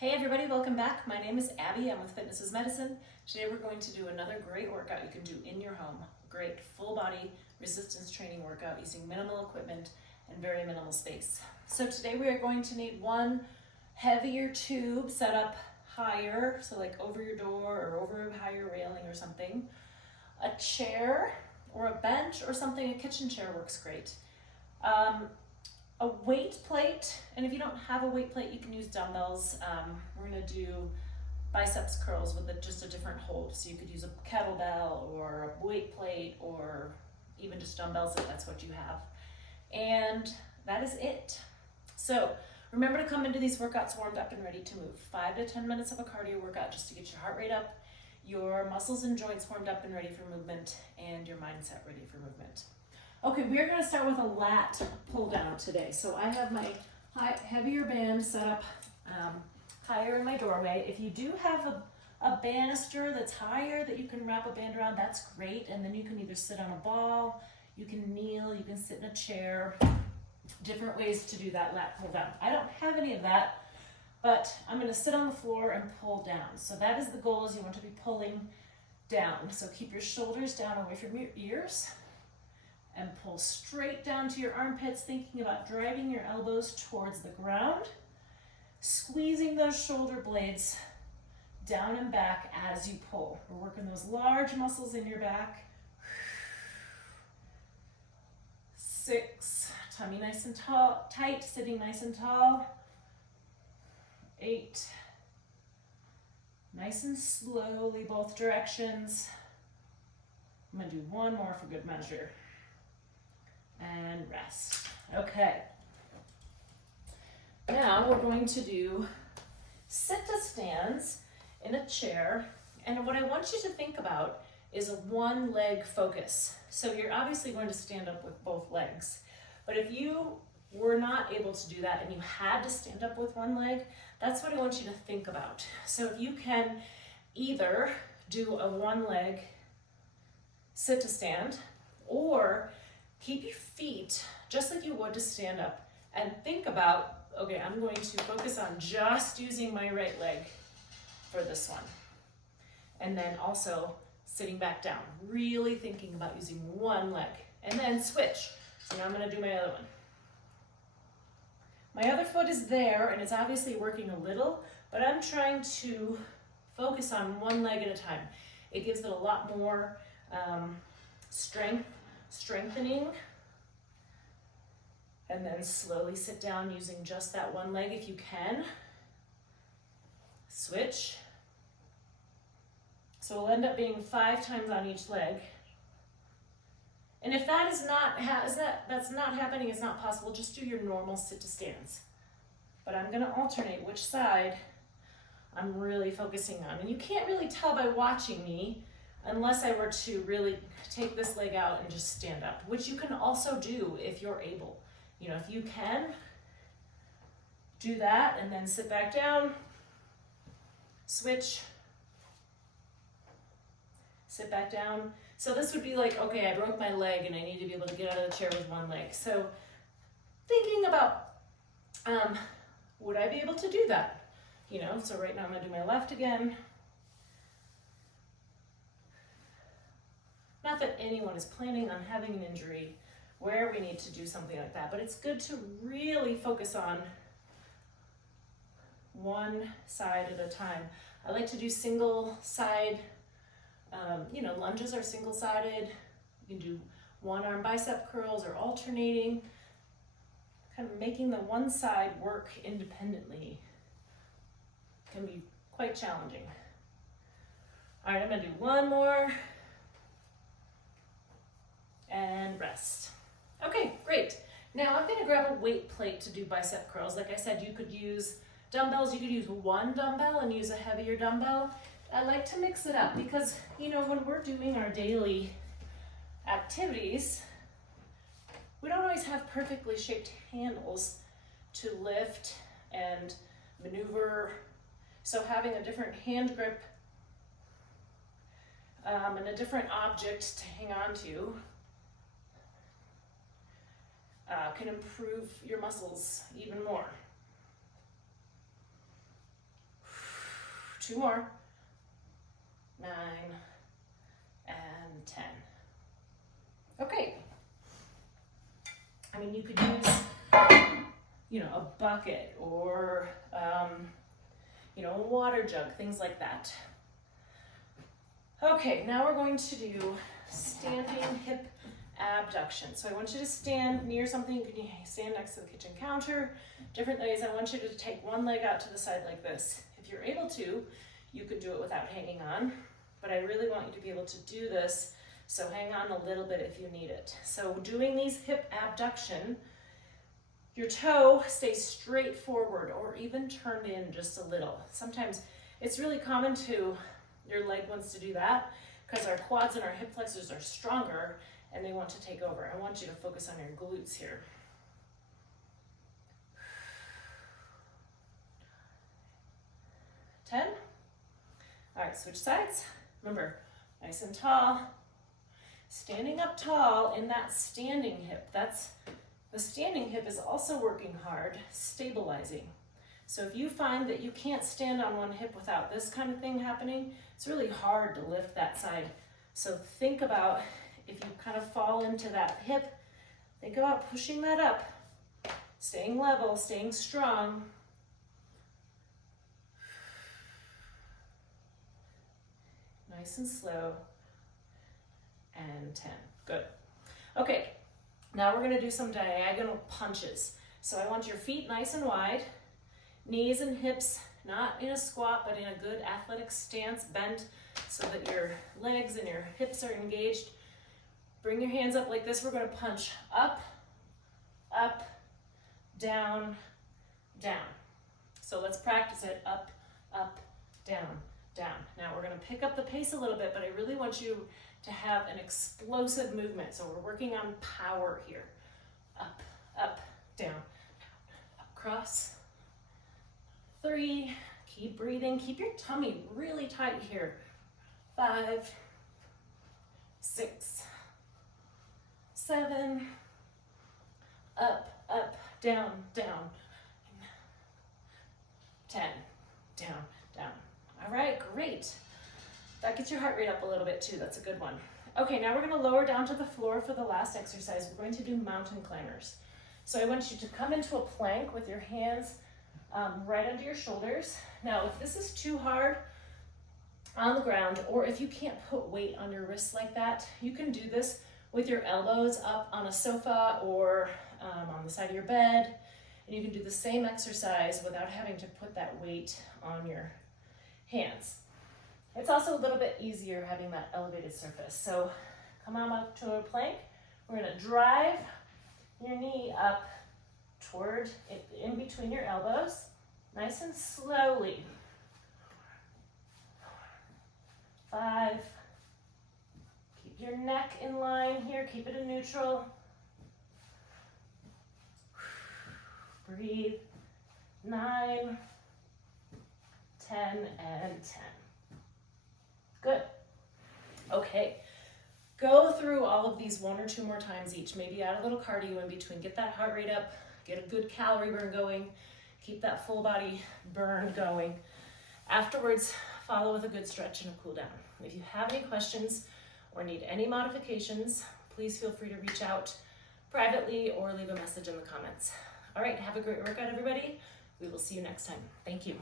Hey everybody, welcome back. My name is Abby. I'm with Fitness is Medicine. Today we're going to do another great workout you can do in your home. Great full body resistance training workout using minimal equipment and very minimal space. So today we are going to need one heavier tube set up higher, so like over your door or over a higher railing or something. A chair or a bench or something, a kitchen chair works great. A weight plate, and if you don't have a weight plate, you can use dumbbells. We're gonna do biceps curls with just a different hold. So you could use a kettlebell or a weight plate or even just dumbbells if that's what you have. And that is it. So remember to come into these workouts warmed up and ready to move. 5 to 10 minutes of a cardio workout just to get your heart rate up, your muscles and joints warmed up and ready for movement, and your mindset ready for movement. Okay, we're going to start with a lat pull down today. So I have my heavier band set up higher in my doorway. If you do have a banister that's higher that you can wrap a band around, that's great. And then you can either sit on a ball, you can kneel, you can sit in a chair. Different ways to do that lat pull down. I don't have any of that, but I'm going to sit on the floor and pull down. So that is the goal, is you want to be pulling down. So keep your shoulders down away from your ears. And pull straight down to your armpits, thinking about driving your elbows towards the ground, squeezing those shoulder blades down and back as you pull. We're working those large muscles in your back. 6, tummy nice and tall, tight, sitting nice and tall. 8, nice and slowly both directions. I'm gonna do one more for good measure. And rest. Okay. Now we're going to do sit-to stands in a chair. And what I want you to think about is a one leg focus. So you're obviously going to stand up with both legs. But if you were not able to do that and you had to stand up with one leg, that's what I want you to think about. So if you can either do a one leg sit to stand, or keep your feet just like you would to stand up and think about, okay, I'm going to focus on just using my right leg for this one. And then also sitting back down, really thinking about using one leg, and then switch. So now I'm going to do my other one. My other foot is there and it's obviously working a little, but I'm trying to focus on one leg at a time. It gives it a lot more strengthening, and then slowly sit down using just that one leg if you can. Switch. So it'll end up being 5 times on each leg. And if that is that's not happening, it's not possible, just do your normal sit to stands. But I'm going to alternate which side I'm really focusing on. And you can't really tell by watching me unless I were to really take this leg out and just stand up, which you can also do if you're able. You know, if you can, do that and then sit back down, switch, sit back down. So this would be like, okay, I broke my leg and I need to be able to get out of the chair with one leg. So thinking about, would I be able to do that? You know, so right now I'm gonna do my left again. Not that anyone is planning on having an injury where we need to do something like that, but it's good to really focus on one side at a time. I like to do single side, lunges are single sided. You can do one arm bicep curls or alternating, kind of making the one side work independently can be quite challenging. All right, I'm gonna do one more. And rest. Okay, great. Now I'm going to grab a weight plate to do bicep curls. Like I said, you could use dumbbells. You could use one dumbbell and use a heavier dumbbell. I like to mix it up because, you know, when we're doing our daily activities, we don't always have perfectly shaped handles to lift and maneuver. So having a different hand grip and a different object to hang on to can improve your muscles even more. 2 more. 9 and 10. Okay. I mean, you could use, a bucket or, a water jug, things like that. Okay, now we're going to do standing hip abduction. So I want you to stand near something. You can stand next to the kitchen counter. Different ways. I want you to take one leg out to the side like this. If you're able to, you could do it without hanging on, but I really want you to be able to do this, so hang on a little bit if you need it. So doing these hip abduction, your toe stays straight forward or even turned in just a little. Sometimes it's really common your leg wants to do that because our quads and our hip flexors are stronger and they want to take over. I want you to focus on your glutes here. Ten. All right, switch sides. Remember, nice and tall. Standing up tall in that standing hip. The standing hip is also working hard, stabilizing. So if you find that you can't stand on one hip without this kind of thing happening, it's really hard to lift that side. So think about if you kind of fall into that hip, think about pushing that up, staying level, staying strong. Nice and slow. And 10. Good. Okay, now we're going to do some diagonal punches. So I want your feet nice and wide, knees and hips not in a squat, but in a good athletic stance, bent so that your legs and your hips are engaged. Bring your hands up like this. We're going to punch up, up, down, down. So let's practice it. Up, up, down, down. Now we're going to pick up the pace a little bit, but I really want you to have an explosive movement. So we're working on power here. Up, up, down, across. 3, keep breathing. Keep your tummy really tight here. 5, 6, 7, up, up, down, down. 10, down, down. All right, great. That gets your heart rate up a little bit too. That's a good one. Okay, now we're going to lower down to the floor for the last exercise. We're going to do mountain climbers. So I want you to come into a plank with your hands right under your shoulders. Now, if this is too hard on the ground, or if you can't put weight on your wrists like that, you can do this with your elbows up on a sofa or on the side of your bed. And you can do the same exercise without having to put that weight on your hands. It's also a little bit easier having that elevated surface. So come on up to a plank. We're going to drive your knee up toward it, in between your elbows, nice and slowly. 5. Keep your neck in line here. Keep it in neutral. Breathe. 9, 10, and 10. Good. Okay. Go through all of these 1 or 2 more times each. Maybe add a little cardio in between. Get that heart rate up. Get a good calorie burn going. Keep that full body burn going. Afterwards, follow with a good stretch and a cool down. If you have any questions or need any modifications, please feel free to reach out privately or leave a message in the comments. All right, have a great workout, everybody. We will see you next time. Thank you.